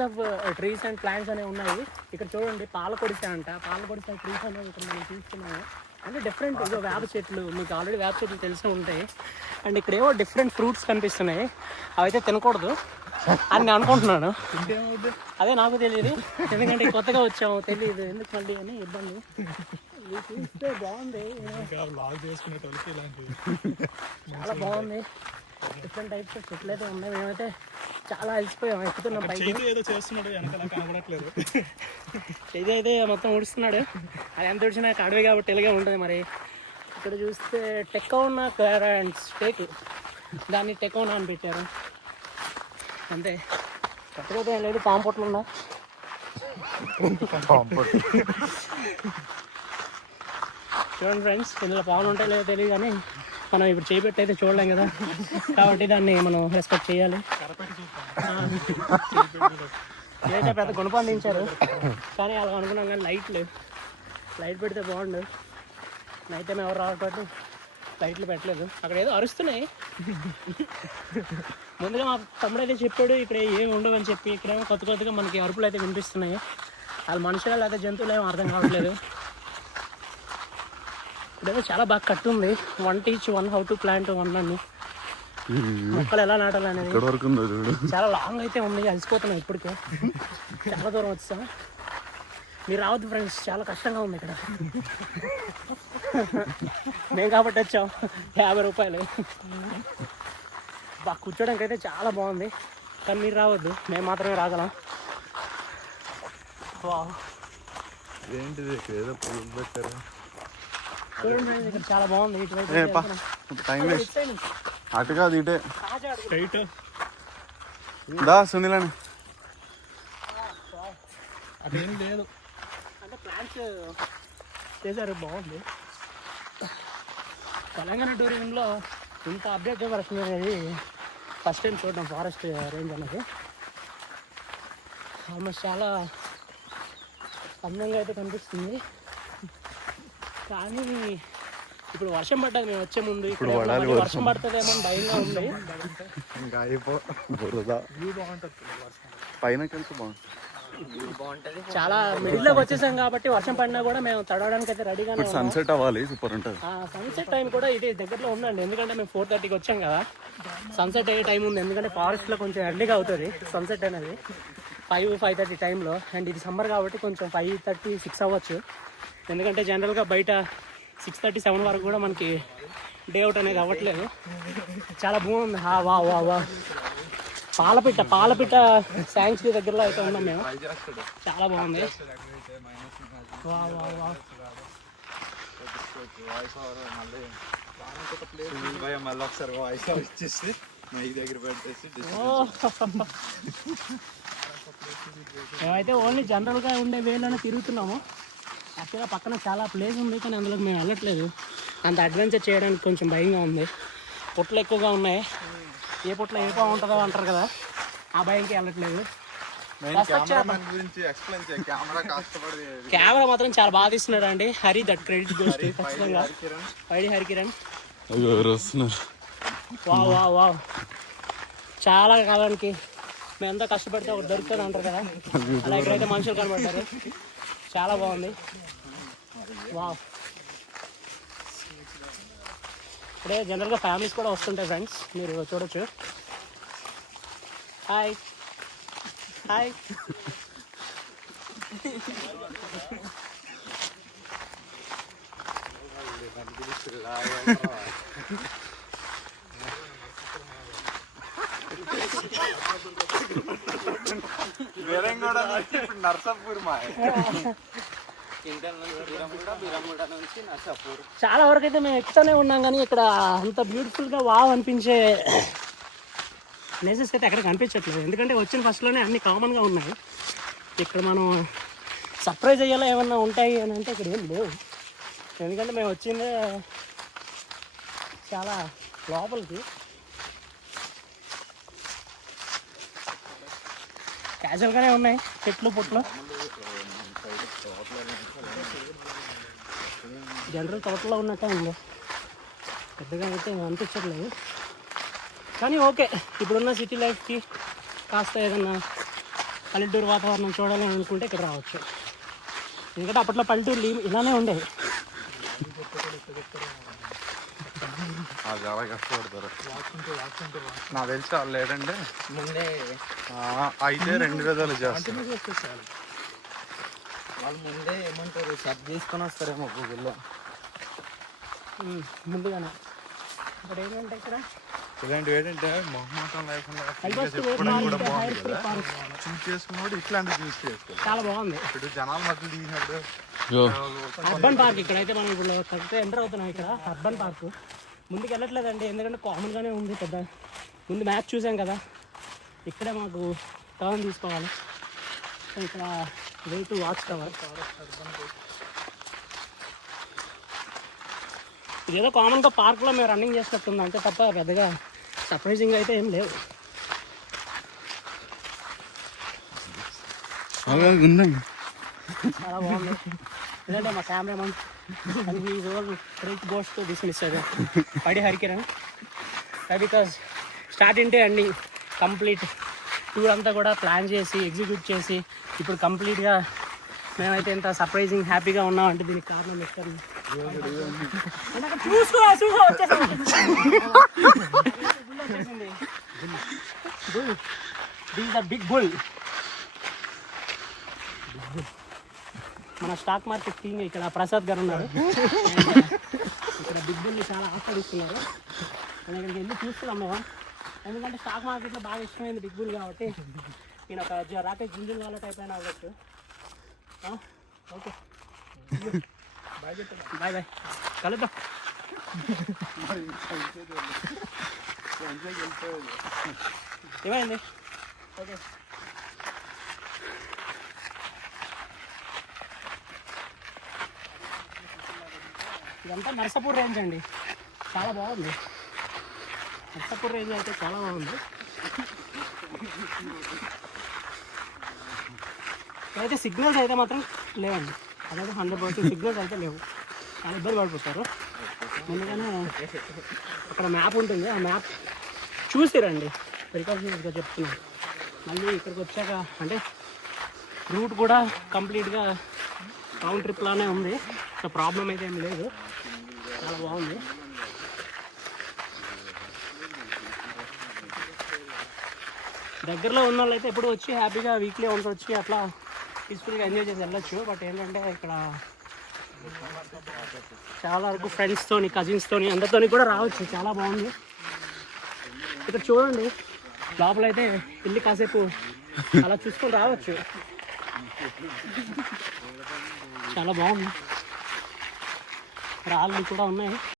Types of trees and plants అనేవి ఉన్నాయి. ఇక్కడ చూడండి పాలకొడిసే అంట, పాలకొడిసే ట్రీస్ అనేవి ఇక్కడ మనం చూస్తున్నాము. అంటే డిఫరెంట్ ఇదో వేప చెట్లు, మీకు ఆల్రెడీ వేప చెట్లు తెలిసి ఉంటాయి. అండ్ ఇక్కడ ఏవో డిఫరెంట్ ఫ్రూట్స్ కనిపిస్తున్నాయి, అవైతే తినకూడదు అని నేను అనుకుంటున్నాను. అదే నాకు తెలియదు, ఎందుకంటే కొత్తగా వచ్చాము, తెలియదు ఎందుకు మళ్ళీ అని ఇబ్బంది. చూస్తే బాగుంది, చాలా బాగుంది. డిఫరెంట్ టైప్స్ ఆఫ్ చెట్లు అయితే ఉన్నాయి. మేమైతే చాలా అలసిపోయాం, ఎక్కుతున్నాం పైకి. ఇది అయితే మొత్తం ఊడుస్తున్నాడు, అది ఎంత ఊడిచినా అడవి కాబట్టి ఇలాగే ఉంటుంది. మరి ఇక్కడ చూస్తే టెకోనా క్లారెన్స్ టేక్, దాన్ని టెకోనా అని పెట్టారు అంతే. కొత్తగా ఏం లేదు, పాము పొట్లు ఉన్నా. చూడండి ఫ్రెండ్స్, ఇందులో పాములు ఉంటాయి లేదో తెలియదు, కానీ మనం ఇప్పుడు చేపెట్టి అయితే చూడలేం కదా, కాబట్టి దాన్ని మనం రెస్పెక్ట్ చేయాలి. ఏదైతే పెద్ద గుణపందించారు, కానీ అలా అనుకున్నాం, కానీ లైట్ పెడితే బాగుండు. నైట్ టైం ఎవరు రావట్లేదు, లైట్లు పెట్టలేదు. అక్కడ ఏదో అరుస్తున్నాయి. ముందుగా మా తమ్ముడు అయితే చెప్పాడు ఇక్కడ ఏమి ఉండవు అని చెప్పి. ఇక్కడేమో కొత్తగా మనకి అరుపులు అయితే వినిపిస్తున్నాయి. వాళ్ళు మనుషులు లేదా జంతువులు ఏమో అర్థం కావట్లేదు. ఇక్కడేదో చాలా బాగా కట్టుంది, 1 teach 1 how to plant 1 అని. మొక్కలు ఎలా నాటాలనేది చాలా లాంగ్ అయితే ఉంది, అలసిపోతున్నాం ఇప్పటికే, చాలా దూరం వచ్చాం. మీరు రావద్దు ఫ్రెండ్స్, చాలా కష్టంగా ఉంది ఇక్కడ. మేము కాబట్టి వచ్చాం, 50 రూపాయలు. బాగా కూర్చోడానికి అయితే చాలా బాగుంది, కానీ మీరు రావద్దు, మేము మాత్రమే రాగలం. ఏంటిది ఏదో పూలు పెట్టారు, చూడండి ఇక్కడ చాలా బాగుంది. అటు కాదు ఇటే దా సునీలని అదేం లేదు, అంటే ప్లాంట్స్ చేశారు, బాగుంది. తెలంగాణ టూరిజంలో ఇంత అప్డేట్ వర్షన్ అనేది ఫస్ట్ టైం చూడడం, ఫారెస్ట్ రేంజ్ అనేది ఆల్మోస్ట్ చాలా అందంగా అయితే కనిపిస్తుంది. కానీ ఇప్పుడు వర్షం పడ్డది, మేము వచ్చే ముందు ఇప్పుడు వర్షం పడుతుందేమో భయంగా ఉంది. చాలా మిడిల్లోకి వచ్చేసాం కాబట్టి వర్షం పడినా కూడా మేము తడవడానికి అయితే రెడీగా. సన్సెట్ అవ్వాలి, సూపర్ ఉంటుంది. సన్సెట్ టైం కూడా ఇది దగ్గరలో ఉందండి, ఎందుకంటే మేము 4:30కి వచ్చాం కదా. సన్సెట్ అయ్యే టైం ఉంది, ఎందుకంటే ఫారెస్ట్లో కొంచెం ఎర్లీగా అవుతుంది సన్సెట్ అనేది, 5-5:30 టైంలో. అండ్ ఇది సమ్మర్ కాబట్టి కొంచెం 5:30-6 అవ్వచ్చు, ఎందుకంటే జనరల్గా బయట 6:30-7 వరకు కూడా మనకి డే అవుట్ అనేది అవ్వట్లేదు. చాలా బాగుంది. వా వా వా పాలపిట్ట శాంక్చురీ దగ్గరలో అయితే ఉన్నాం మేము, చాలా బాగుంది. వా వా వా మేమైతే ఓన్లీ జనరల్గా ఉండే వేలోనే తిరుగుతున్నాము. యాక్చువల్గా పక్కన చాలా ప్లేస్ ఉంది, కానీ అందులోకి మేము వెళ్ళట్లేదు. అంత అడ్వెంచర్ చేయడానికి కొంచెం భయంగా ఉంది. పుట్లు ఎక్కువగా ఉన్నాయి, ఏ పుట్లో ఏ పాము ఉంటుందో అంటారు కదా, ఆ భయంకి వెళ్ళట్లేదు. కెమెరా మాత్రం చాలా బాగా తీస్తున్నాడు అండి Hari, that credit goes to ఖచ్చితంగా హరికిరణ్. వావ్ వావ్ వావ్, చాలా కాలానికి మేము ఎంతో కష్టపడితే ఒకటి దొరుకుతుంది అంటారు కదా, అలా ఇక్కడైతే మనుషులు కనబడతారు. చాలా బాగుంది. వావ్, ఇప్పుడే జనరల్గా ఫ్యామిలీస్ కూడా వస్తుంటాయి ఫ్రెండ్స్, మీరు చూడొచ్చు. Hi hi. చాలా వరకు అయితే మేము ఎక్కుతూనే ఉన్నాం, కానీ ఇక్కడ అంత బ్యూటిఫుల్గా వావ్ అనిపించే ప్లేసెస్ అయితే ఎక్కడ కనిపించట్లేదు. ఎందుకంటే వచ్చిన ఫస్ట్లోనే అన్ని కామన్గా ఉన్నాయి. ఇక్కడ మనం సర్ప్రైజ్ అయ్యేలా ఏమన్నా ఉంటాయి అని అంటే ఇక్కడ ఏం లేవు. ఎందుకంటే మేము వచ్చిందే చాలా లోపలికి, క్యాజువల్గానే ఉన్నాయి చెట్లు పుట్లు. జనరల్ తోటలో ఉన్నట్టే ఉంది, పెద్దగా అయితే పల్లెటూరు వాతావరణం చూడాలని అనుకుంటే ఇక్కడ రావచ్చు. ఎందుకంటే అప్పట్లో పల్లెటూరు ఇలానే ఉండేవి. చాలా కష్టపడతారు. నాకు తెలిసి వాళ్ళు లేదంటే ముందే అయితే 2 విధాలు చేస్తారు. వాళ్ళు ముందే ఏమంటారు సెట్ చేసుకొని వస్తారేమో గూగుల్లో. ముందుగానే ఇక్కడ ఏంటంటే ఇక్కడ ఇలాంటివి ఏంటంటే మొహమాటం లేకుండా చూస్ చేసుకున్నాడు. ఇట్లాంటివి చూస్ చేసుకోవాలి. చాలా బాగుంది. ఇప్పుడు జనాల మధ్య తీసినప్పుడు అర్బన్ పార్క్ ఇక్కడైతే మనం ఇప్పుడు కరెక్ట్గా ఎంటర్ అవుతున్నాం. ఇక్కడ అర్బన్ పార్క్ ముందుకు వెళ్ళట్లేదండి, ఎందుకంటే కామన్గానే ఉంది. పెద్ద ముందు మ్యాచ్ చూసాం కదా, ఇక్కడే మాకు టర్న్ తీసుకోవాలి. సో ఇక్కడ వే టు వాచ్ టవర్. ఇదేదో కామన్గా పార్క్లో మేము రన్నింగ్ చేసినట్టుంది అంతే తప్ప పెద్దగా సర్ప్రైజింగ్ అయితే ఏం లేవు. చాలా బాగుంది. ఎందుకంటే మా cameraman and he is all great goes to this Mr. Padi Harikiran. Because start అంటే అన్ని కంప్లీట్ టూర్ అంతా కూడా ప్లాన్ చేసి ఎగ్జిక్యూట్ చేసి ఇప్పుడు కంప్లీట్గా మేమైతే ఎంత సర్ప్రైజింగ్ హ్యాపీగా ఉన్నామంటే దీనికి కారణం మిస్టర్ చూసుకో వచ్చేసింది. This the big bull. మన స్టాక్ మార్కెట్ టీమ్ ఇక్కడ ప్రసాద్ గారు ఉన్నారు. ఇక్కడ బిగ్ బుల్ని చాలా ఆస్వాదిస్తున్నారు. నేను ఇక్కడికి వెళ్ళి చూస్తున్నాం మేము, ఎందుకంటే స్టాక్ మార్కెట్లో బాగా ఇష్టమైంది బిగ్ బుల్ కాబట్టి. నేను ఒక రాకేష్ జింజిల్ వాళ్ళ టైప్ అయినా అవ్వచ్చు. ఓకే బాయ్ బాయ్ కలుద్దాం. ఏమైంది? ఓకే ఇదంతా నర్సాపూర్ రేంజ్ అండి, చాలా బాగుంది. నర్సాపూర్ రేంజ్ అయితే చాలా బాగుంది. అయితే సిగ్నల్స్ అయితే మాత్రం లేవండి, అదైతే 100% సిగ్నల్స్ అయితే లేవు. చాలా ఇబ్బంది పడిపోతారు. ముందుగానే అక్కడ మ్యాప్ ఉంటుంది, ఆ మ్యాప్ చూసిరండి, ప్రికాషన్స్గా చెప్తున్నాను. మళ్ళీ ఇక్కడికి వచ్చాక అంటే రూట్ కూడా కంప్లీట్గా రౌండ్ ట్రిప్లానే ఉంది. సో ప్రాబ్లం అయితే ఏం లేదు, చాలా బాగుంది. దగ్గరలో ఉన్న వాళ్ళు అయితే ఎప్పుడు వచ్చి హ్యాపీగా వీక్లీ వన్స్ వచ్చి అట్లా పీస్ఫుల్గా ఎంజాయ్ చేసి వెళ్ళొచ్చు. బట్ ఏంటంటే ఇక్కడ చాలా వరకు ఫ్రెండ్స్తోని కజిన్స్తోని అందరితోని కూడా రావచ్చు, చాలా బాగుంది. ఇక్కడ చూడండి లోపలైతే వెళ్ళి కాసేపు అలా చూసుకొని రావచ్చు, చాలా బాగుంది. రాళ్ళు కూడా ఉన్నాయి.